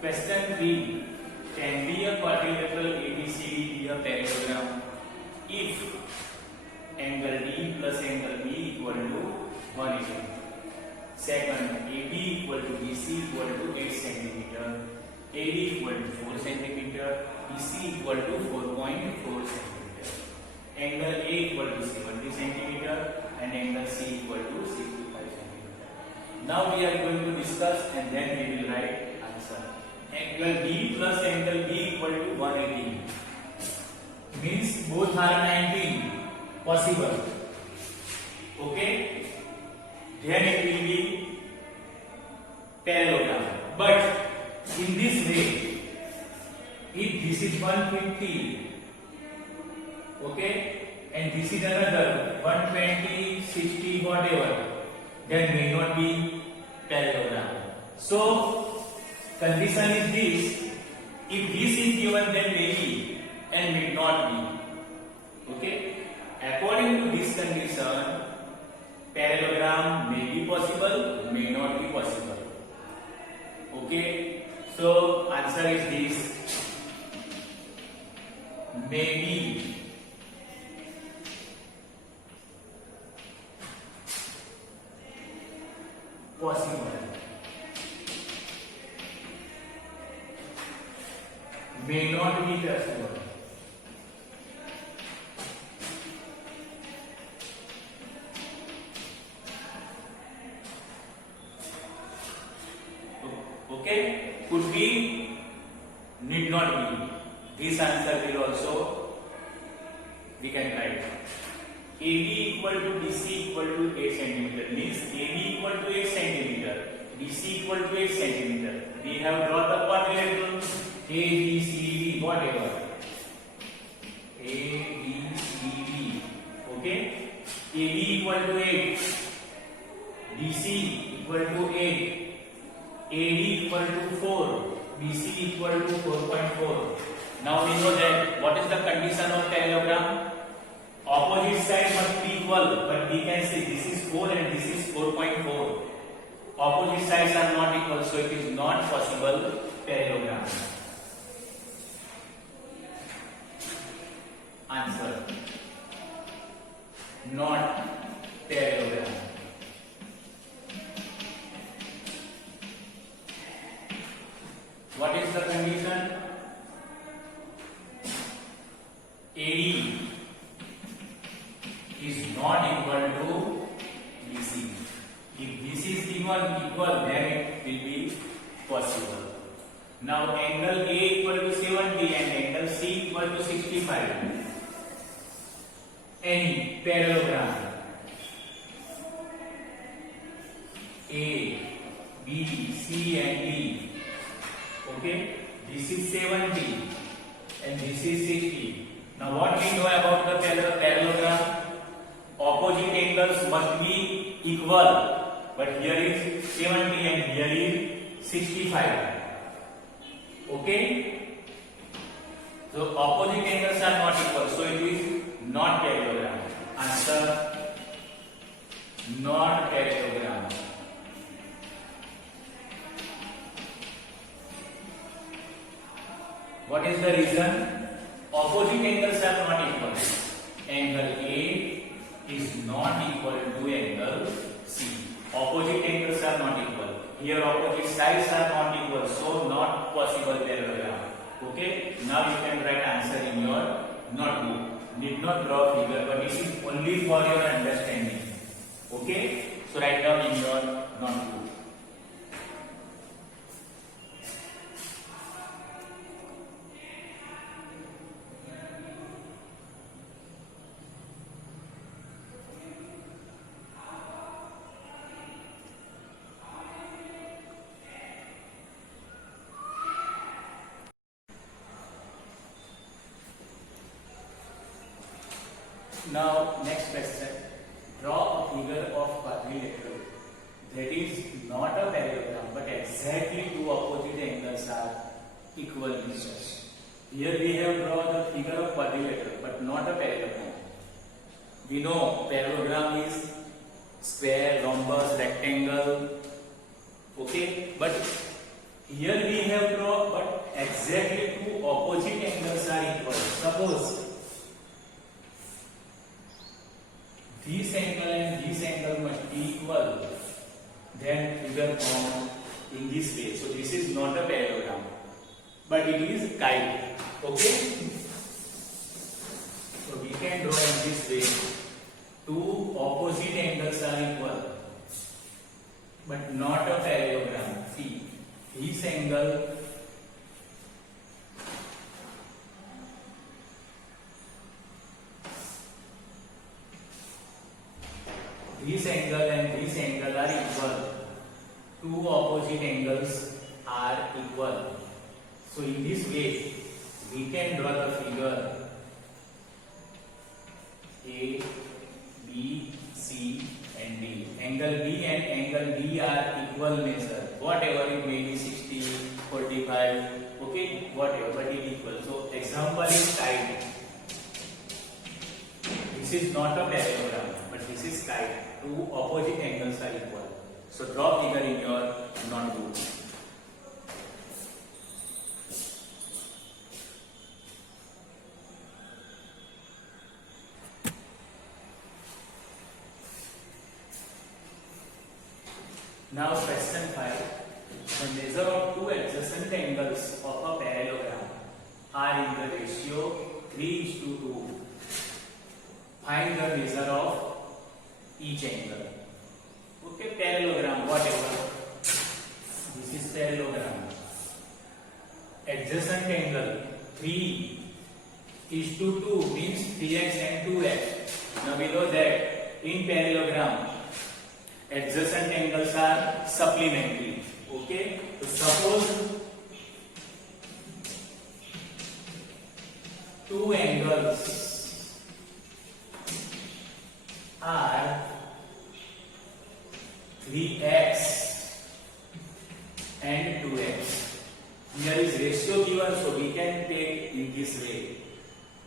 Question 3. Can be a quadrilateral ABCD be a parallelogram if angle D plus angle B equal to 180. Second, AB equal to BC equal to 8 cm, AD equal to 4 cm, BC equal to 4.4 cm. Angle A equal to 70 cm and angle C equal to 65 cm. Now we are going to discuss and then we will write answer. Angle D plus angle B equal to 180 means both are 19 possible. Okay, then it will be parallelogram. But in this way, if this is 150, okay, and this is another 120, 60, whatever, then may not be parallelogram. So condition is this: if this is given, then may be and may not be. Okay, according to this condition, parallelogram may be possible, may not be possible. Okay, so answer is this: may be possible, may not be possible. Okay, could be, need not be. This answer will also we can write. AB equal to BC equal to 8 cm means AB equal to 8 cm, BC equal to 8 cm. We have drawn the quadrilateral A, B, C, D, whatever. A, B, C, D. Okay, AB equal to 8, BC equal to 8. AD equal to 4, BC equal to 4.4. Now we know that what is the condition of parallelogram? Opposite side must be equal, but we can say this is 4 and this is 4.4. Opposite sides are not equal, so it is not possible parallelogram. Answer: not parallelogram. What is the condition? AD is not equal to BC. If BC is equal, then it will be possible. Now angle A equal to 70 and angle C equal to 65. Any parallelogram A, B, C and D. Okay, this is 70 and this is 60. Now what we know about the parallelogram? Opposite angles must be equal, but here is 70 and here is 65. Okay, so opposite angles are not equal, so it is not parallelogram. Answer: not parallelogram. What is the reason? Opposite angles are not equal. Angle A is not equal to angle C. Opposite angles are not equal. Here opposite sides are not equal, so not possible parallelogram. Okay, now you can write answer in your notebook. Need not draw figure, but this is only for your understanding. Okay, so write down in your notebook. Now next question, draw a figure of quadrilateral that is not a parallelogram but exactly two opposite angles are equal in such. Here we have drawn the figure of quadrilateral but not a parallelogram. We know parallelogram is square, rhombus, rectangle. Okay, but here we have drawn exactly two opposite angles are equal. Suppose this angle and this angle must be equal, then figure form in this way. So this is not a parallelogram, but it is kite. Okay, so we can draw in this way. Two opposite angles are equal, but not a parallelogram. See, this angle and this angle are equal. Two opposite angles are equal. So in this way, we can draw the figure A, B, C and D. Angle B and angle D are equal measure. Whatever it may be, 60, 45, okay, whatever, but it equal. So example is kite. This is not a parallelogram, but this is kite. Two opposite angles are equal. So draw figure in your notebook. Now question 5. The measure of two adjacent angles of a parallelogram are in the ratio 3:2. Find the measure of each angle. Okay, parallelogram, whatever. This is parallelogram. Adjacent angle 3:2 means 3x and 2x. Now below that, in parallelogram, adjacent angles are supplementary. Okay, so suppose two angles are 3x and 2x. Here is ratio given, so we can take in this way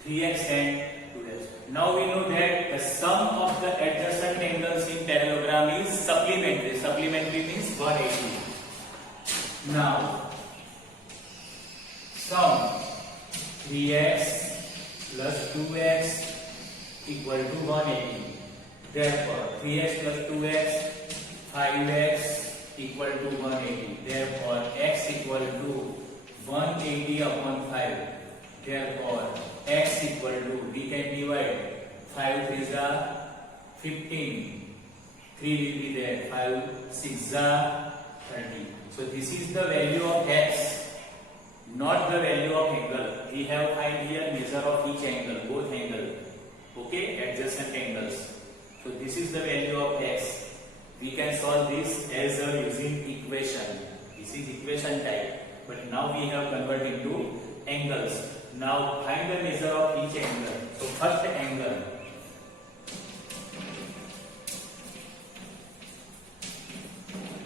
3x and 2x. Now we know that the sum of the adjacent angles in parallelogram is supplementary. Supplementary means 180. Now sum 3x plus 2x equal to 180. Therefore 3x plus 2x 5x equal to 180. Therefore x equal to 180 upon 5. Therefore x equal to, we can divide 5 3s are 15. 3 will be there. 5 6 are 30. So this is the value of x, not the value of angle. We have find here measure of each angle, both angle. Okay, adjacent angles. So this is the value of x. We can solve this as a using equation. This is equation type. But now we have converted into angles. Now find the measure of each angle. So first angle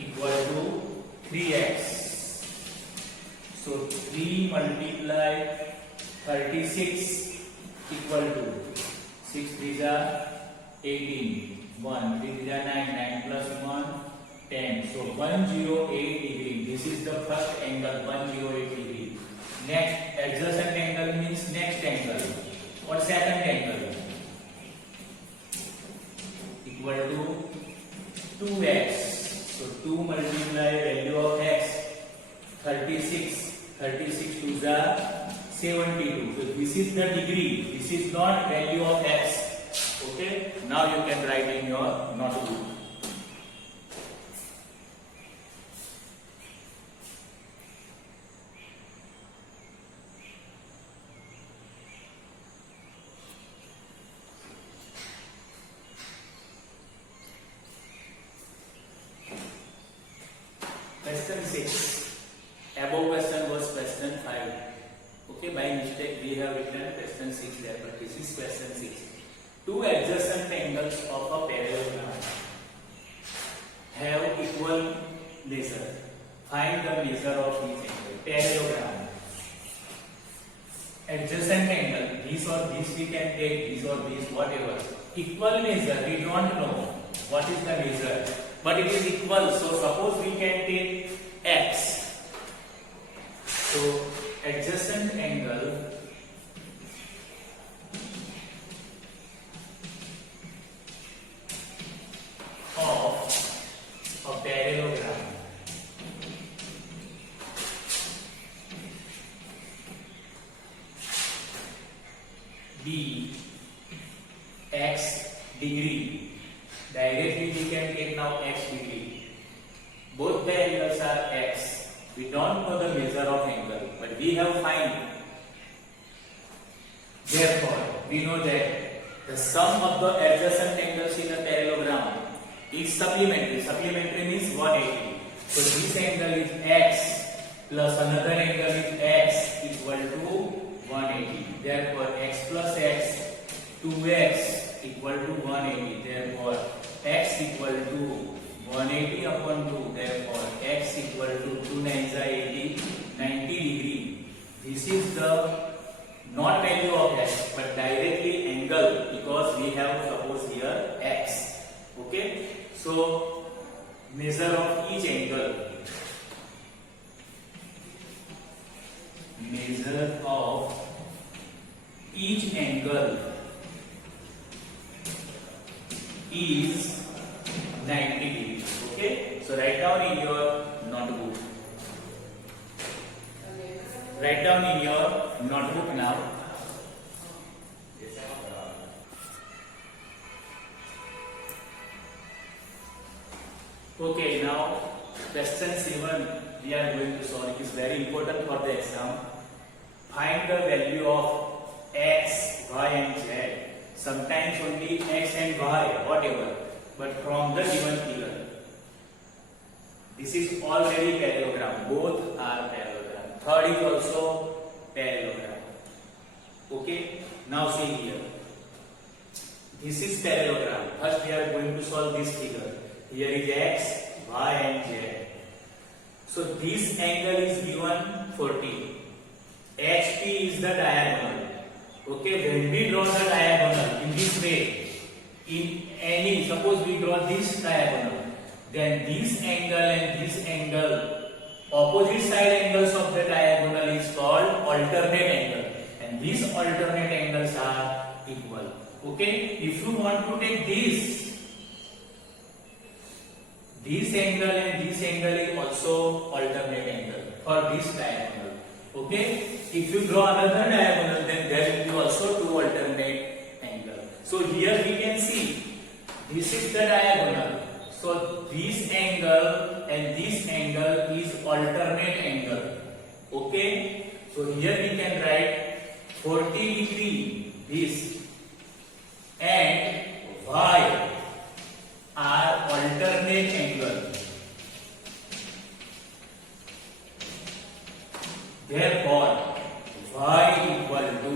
equal to 3x. So 3 multiply 36 equal to 6 3s are 18. 1 3 3s are 9. 9 plus 1 10. So 108 degree. This is the first angle, 108 degree. Next adjacent angle means next angle or second angle equal to 2x. So 2 multiply value of x 36. 36 2s are 72. So this is the degree. This is not value of x. Okay. Now you can write in your notebook. Question 6. Above question was question 5. Okay, by mistake we have written question 6 there, but this is question 6. Two adjacent angles of a parallelogram have equal measure. Find the measure of each angle. Parallelogram. Adjacent angle, this or this we can take, this or this, whatever. Equal measure, we don't know what is the measure, but it is equal. So suppose we can take x. So adjacent angle of a parallelogram be x degree. Directly we can take now x degree. Both the angles are x. We don't know the measure of angle, but we have find. Therefore, we know that the sum of the adjacent angles in a parallelogram is supplementary. Supplementary means 180. So this angle is x plus another angle is x equal to 180. Therefore, x plus x, 2x equal to 180. Therefore, x equal to 180 upon 2. Therefore, x equal to 2 9 80, 90 degree. This is the not value of x, but directly angle, because we have suppose here x. Okay. So measure of each angle. Measure of each angle is 90 degrees. Okay. So write down in your notebook. Write down in your notebook now. Okay, now question 7 we are going to solve. It is very important for the exam. Find the value of x, y and z. Sometimes only x and y, whatever, but from the given figure. This is already parallelogram. Both are parallelogram. Third is also parallelogram. Okay. Now see here. This is parallelogram. First we are going to solve this figure. Here is x, y and z. So this angle is given 40. HP is the diagonal. Okay, when we draw the diagonal in this way, in any, suppose we draw this diagonal, then this angle and this angle, opposite side angles of the diagonal is called alternate angle, and these alternate angles are equal. Okay, if you want to take this angle and this angle is also alternate angle for this diagonal. Okay, if you draw another diagonal, then there will be also two alternate angle. So here we can see this is the diagonal. So this angle and this angle is alternate angle. Okay, so here we can write 40 degree this and y are alternate angle. Therefore, y equal to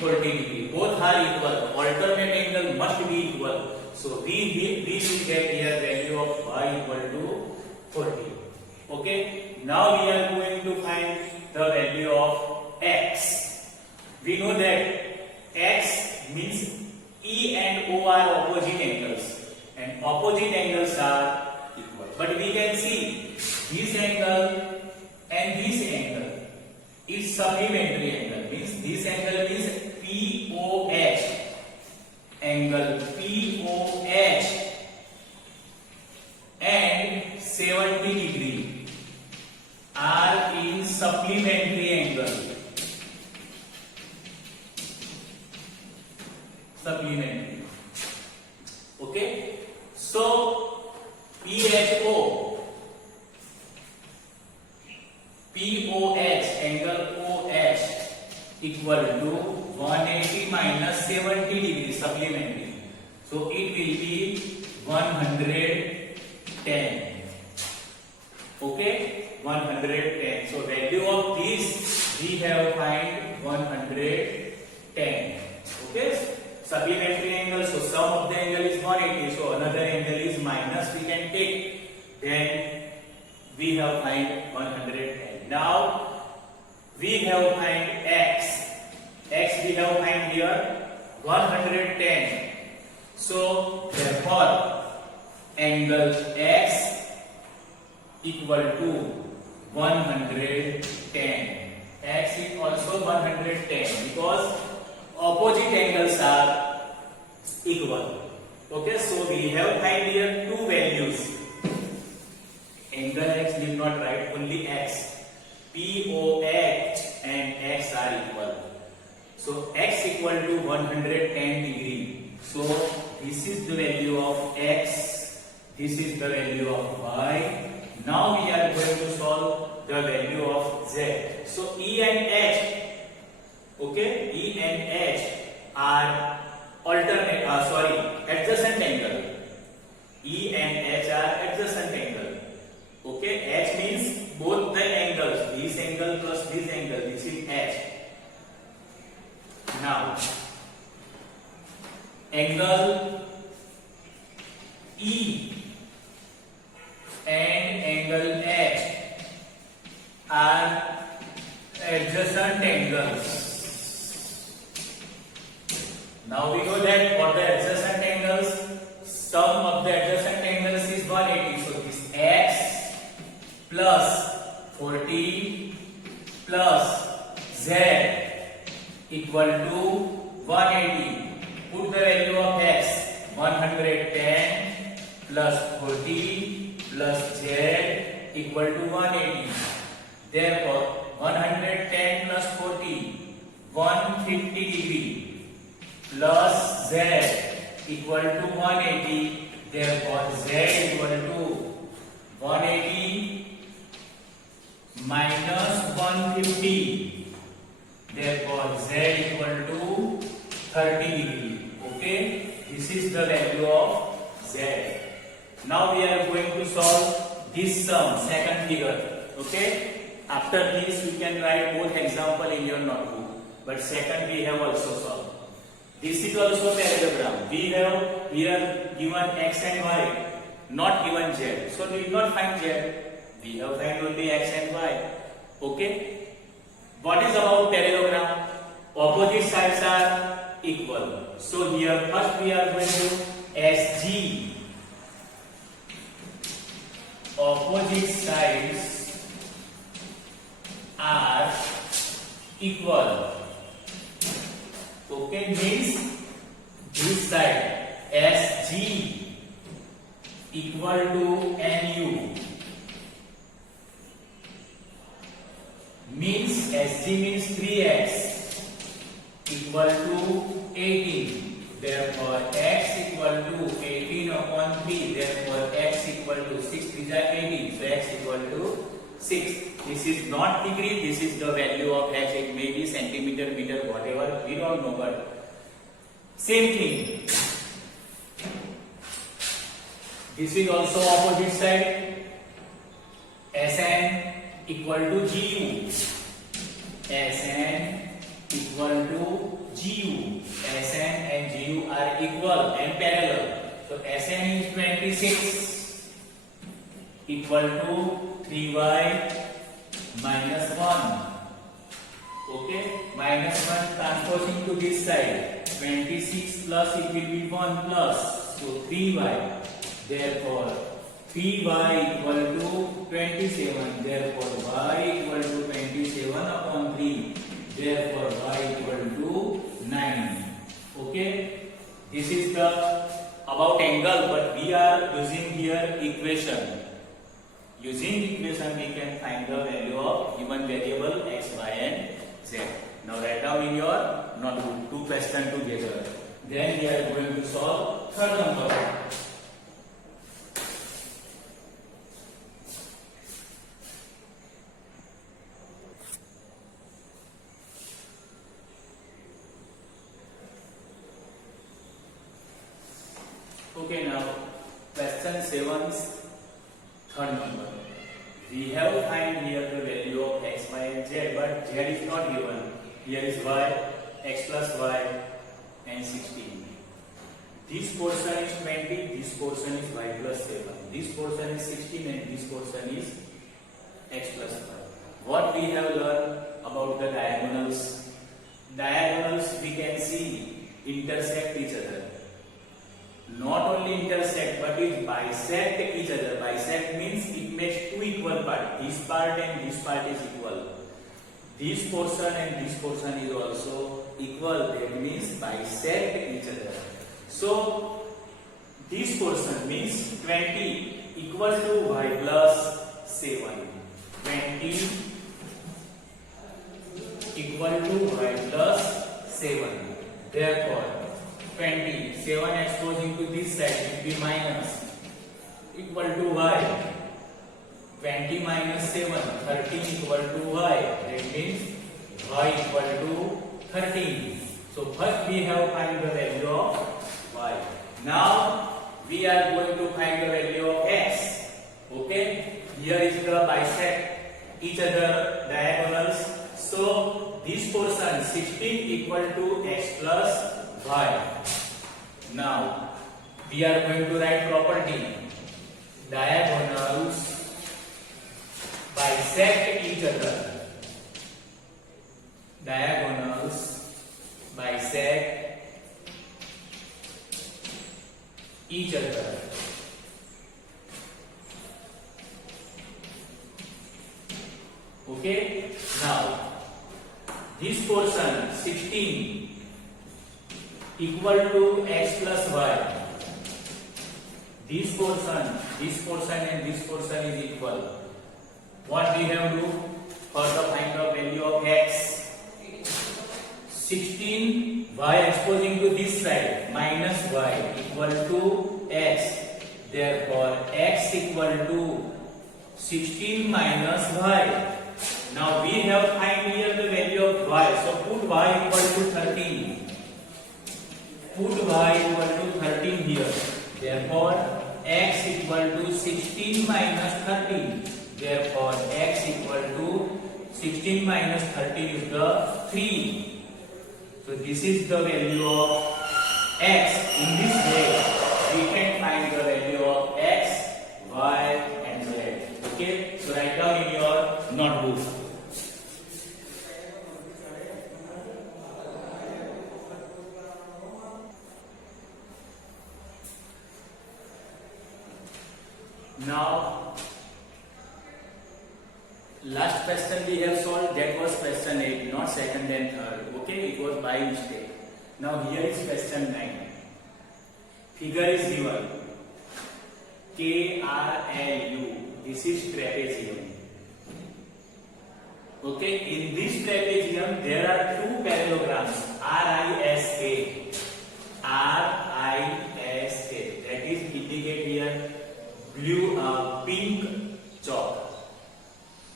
40 degree. Both are equal. Alternate angle must be equal. So we will get here value of y equal to 40. Okay. Now we are going to find the value of x. We know that x means E and O are opposite angles, and opposite angles are equal. But we can see this angle and this angle is supplementary angle. Means this angle is POH. Angle POH and 70 degree are in supplementary angle. Supplementary. Okay. So POH angle OH equal to 180 minus 70 degree supplementary. So it will be 110. Okay, 110. So value of this we have find 110. Okay, supplementary angle. So sum of the angle is 180. So another angle is minus we can take. Then we have find 110. Now we have find x. X we have find here 110. So therefore angle x equal to 110. x is also 110 because opposite angles are equal. Okay, so we have find here two values. Angle x need not write, only x. POH and x are equal. So x equal to 110 degree. So this is the value of x. This is the value of y. Now we are going to solve the value of z. So E and H, okay, E and H are adjacent angle. E and H are adjacent angle. Okay, H means both the angles. This angle plus this angle. This is H. Now, angle E and angle H are adjacent angles. Now we know that for the adjacent angles, sum of the adjacent angles is 180. So this x plus 40 plus z equal to 180. Put the value of x, 110 plus 40 plus z equal to 180. Therefore, 110 plus 40, 150 degree plus z equal to 180. Therefore, z equal to 180 minus 150. Therefore, z equal to 30 degree. Okay, this is the value of z. Now we are going to solve this sum, second figure. Okay, after this you can write both example in your notebook. But second we have also solved. This is also parallelogram. We have here given x and y, not given z. So we did not find z. We have found only x and y. Okay. What is about parallelogram? Opposite sides are equal. So here first we are going to SG. Opposite sides are equal. Okay, means this side SG equal to NU. Means SG means 3x equal to 18. Therefore, x equal to 18 upon 3. Therefore, x equal to 6. These are 18. So, x equal to 6. This is not degree. This is the value of h. It may be centimeter, meter, whatever. We don't know, but same thing. This is also opposite side. Sn equal to GU. Sn equal to GU. Sn and GU are equal and parallel. So Sn is 26 equal to 3y minus 1. Okay, minus 1 transposing to this side. 26 plus it will be 1 plus. So 3y. Therefore 3y equal to 27. Therefore y equal to 27 upon 3. Therefore y equal to 9. Okay. This is the about angle, but we are using here equation. Using equation we can find the value of given variable x, y and z. Now write down in your notebook two questions together. Then we are going to solve third number. Okay, now question 7's third number. We have find here the value of x, y and z, but z is not given. Here is y, x plus y and 16. This portion is 20, this portion is y plus 7. This portion is 16 and this portion is x plus y. What we have learned about the diagonals? Diagonals we can see intersect each other. Not only intersect, but it bisect each other. Bisect means it makes two equal parts. This part and this part is equal. this portion and this portion is also equal, that means bisect each other. So this portion means 20 equal to y plus 7. 20 equal to y plus 7. Therefore 20, 7 exposing to this side will be minus, equal to y. 20 minus 7, 13 equal to y. That means y equal to 13. So first we have find the value of y. Now we are going to find the value of x. Okay, here is the bisect each other diagonals. So this portion 16 equal to x plus y. Now we are going to write property. Diagonals bisect each other. Diagonals bisect each other. Okay, now this portion 16 equal to x plus y. This portion and this portion is equal. What we have to do? First find the value of x. 16 y exposing to this side minus y equal to x. Therefore x equal to 16 minus y. Now we have find here the value of y. So put y equal to 13. Put y equal to 13 here. Therefore x equal to 16 minus 13. Therefore x equal to 16 minus 13 is the 3. So this is the value of x. In this way we can find the value of x, y and z. Okay, so write down in your notebook. Now last question we have solved, that was question 8, not second and third. Okay, it was by mistake. Now here is question 9. Figure is given. KRLU. This is trapezium. Okay, in this trapezium there are two parallelograms, RISA. RISA. That is indicate here blue, pink chalk.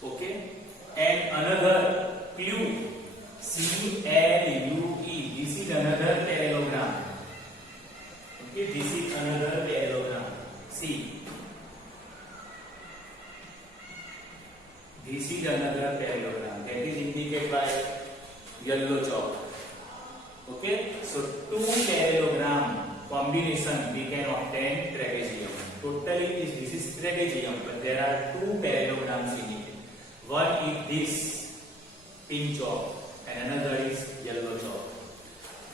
Okay, and another clue, CLUE. This is another parallelogram. Okay, this is another parallelogram. See, this is another parallelogram that is indicated by yellow chalk. Okay, so two parallelogram combination we can obtain trapezium. Totally this is trapezium, but there are two parallelograms in it. One is this pink chalk and another is yellow chalk.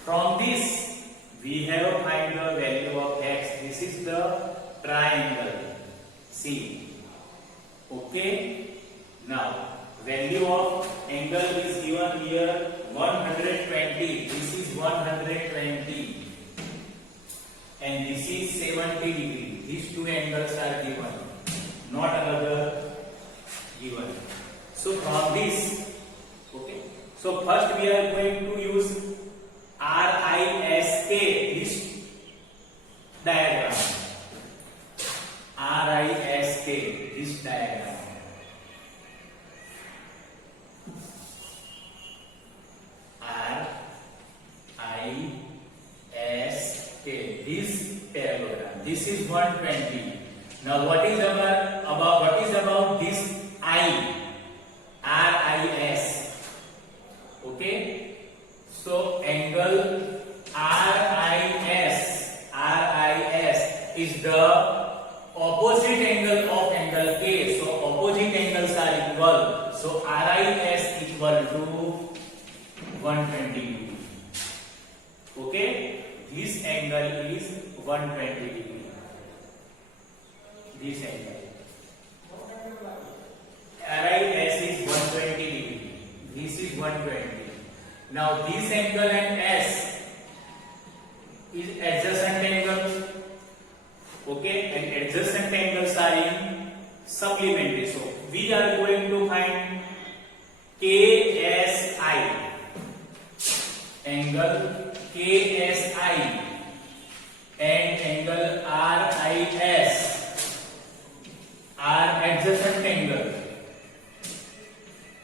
From this we have find the value of x. This is the triangle. See. Okay. Now value of angle is given here 120. This is 120 and this is 70 degree. These two angles are given, not another given. So from this, okay. So first we are going to use RISK, this diagram. RISK, this diagram. RISK, this parallelogram. This is 120. Now what is about this I? RIS. Okay. So angle RIS is the opposite angle of angle K. So opposite angles are equal. So RIS equal to 120 degree. Okay. This angle is 120 degree. This angle. RIS is 120 degree. This is 120. Now this angle and S is adjacent angle. Okay, and adjacent angles are in supplementary. So we are going to find KSI, angle KSI and angle RIS are adjacent angle.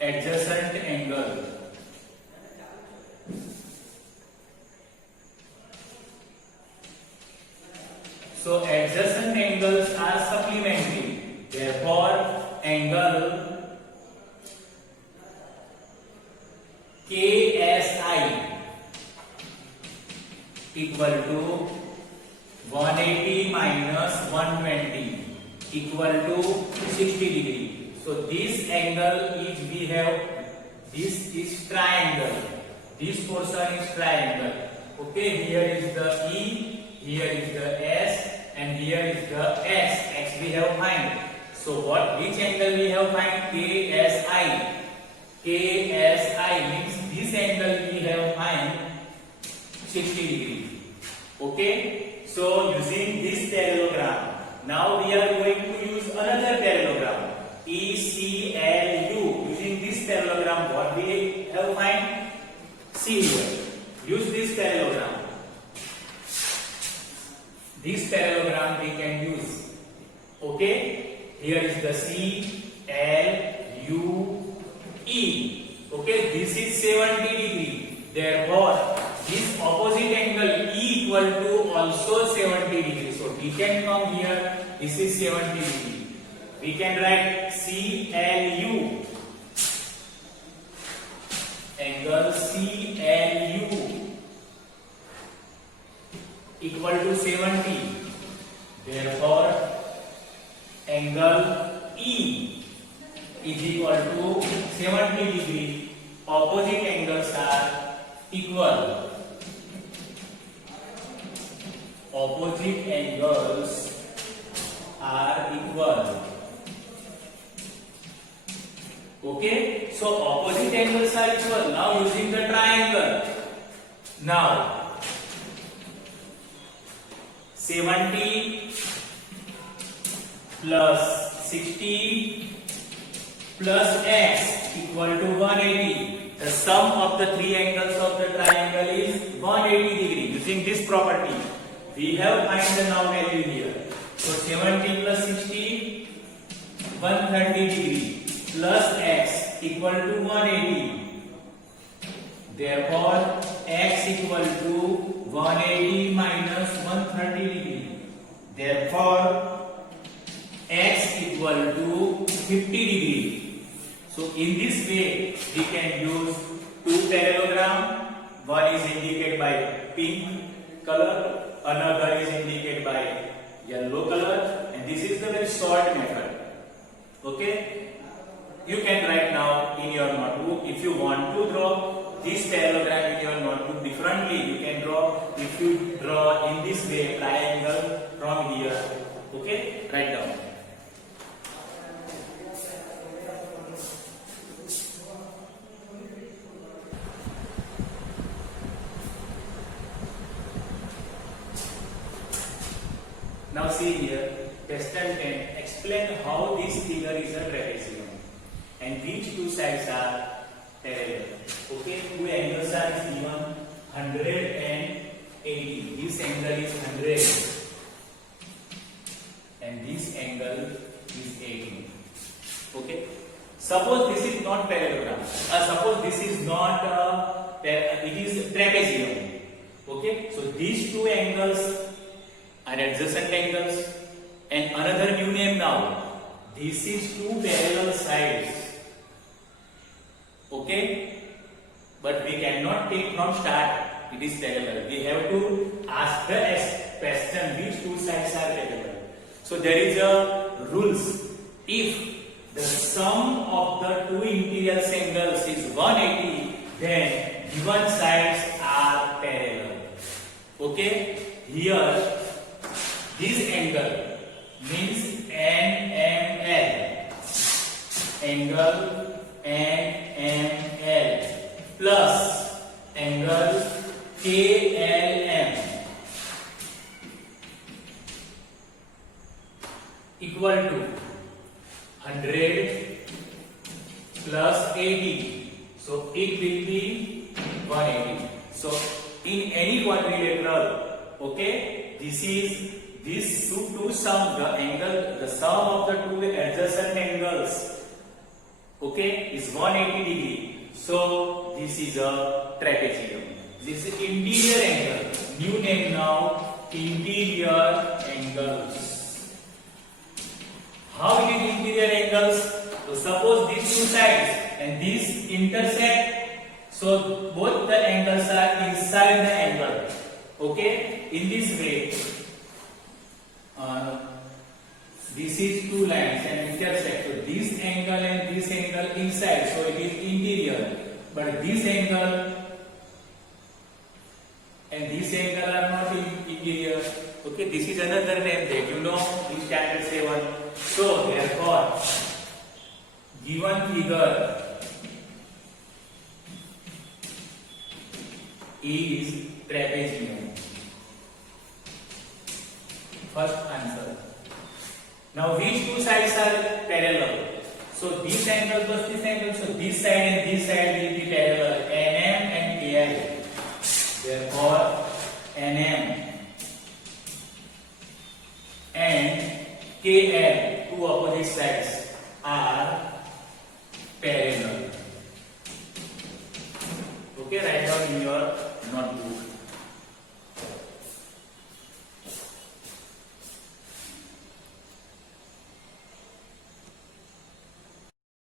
Adjacent angle. So adjacent angles are supplementary. Therefore, angle KSI equal to 180 minus 120 equal to 60 degree. So this angle is, we have, this is triangle. This portion is triangle. Okay, here is the E, here is the S, and here is the X. X we have find. So which angle we have find? KSI. KSI means this angle we have find 60 degree. Okay. So using this parallelogram, now we are going to use another parallelogram, ECLU. Using this parallelogram, what we have find? See here. Use this parallelogram. This parallelogram we can use. Okay. Here is the CLUE. Okay. This is 70 degree. Therefore, this opposite angle E equal to also 70 degree. So we can come here. This is 70 degree. We can write CLU. Angle CLU equal to 70. Therefore, angle E is equal to 70 degree. Opposite angles are equal. Opposite angles are equal. Okay, so opposite angles are equal. Now using the triangle. Now 70 plus 60 plus X equal to 180. The sum of the three angles of the triangle is 180 degree. Using this property, we have find the now value here. So 70 plus 60, 130 degree plus X equal to 180. Therefore, X equal to 180 minus 130 degree. Therefore, X equal to 50 degree. So in this way, we can use two parallelogram. One is indicated by pink color, another is indicated by yellow color, and this is the very short method. Okay, you can write now in your notebook. If you want to draw this parallelogram in your notebook differently, you can draw. If you draw in this way, triangle from here. Okay, write down. Now see here, question 10. Explain how this figure is a trapezium and which two sides are parallel. Okay, two angles are given 100 and 80. This angle is 100 and this angle is 80. Okay. Suppose this is not parallelogram. Suppose this is not it is trapezium. Okay. So these two angles are adjacent angles, and another new name now. This is two parallel sides. Okay, but we cannot take from start. It is parallel. We have to ask the question which two sides are parallel. So there is a rules. If the sum of the two interior angles is 180, then given sides are parallel. Okay, here. This angle means NML. Angle NML angle KLM equal to 100 plus 80. So it will be 180. So in any quadrilateral, okay, this to sum the angle, the sum of the two adjacent angles, okay, is 180 degree. So this is a trapezium. This is interior angle. New name now, interior angles. How it is interior angles? So suppose these two sides and these intersect. So both the angles are inside the angle. Okay, in this way, this is two lines and intersect. So this angle and this angle inside. So it is interior. But this angle and this angle are not interior. Okay, this is another name that you know in standard 7. So therefore, given figure is trapezium. First answer. Now which two sides are parallel? So this angle plus this angle. So this side and this side will be parallel. NM and KI. Therefore, NM and KL, two opposite sides, are parallel. Okay, write down in your notebook.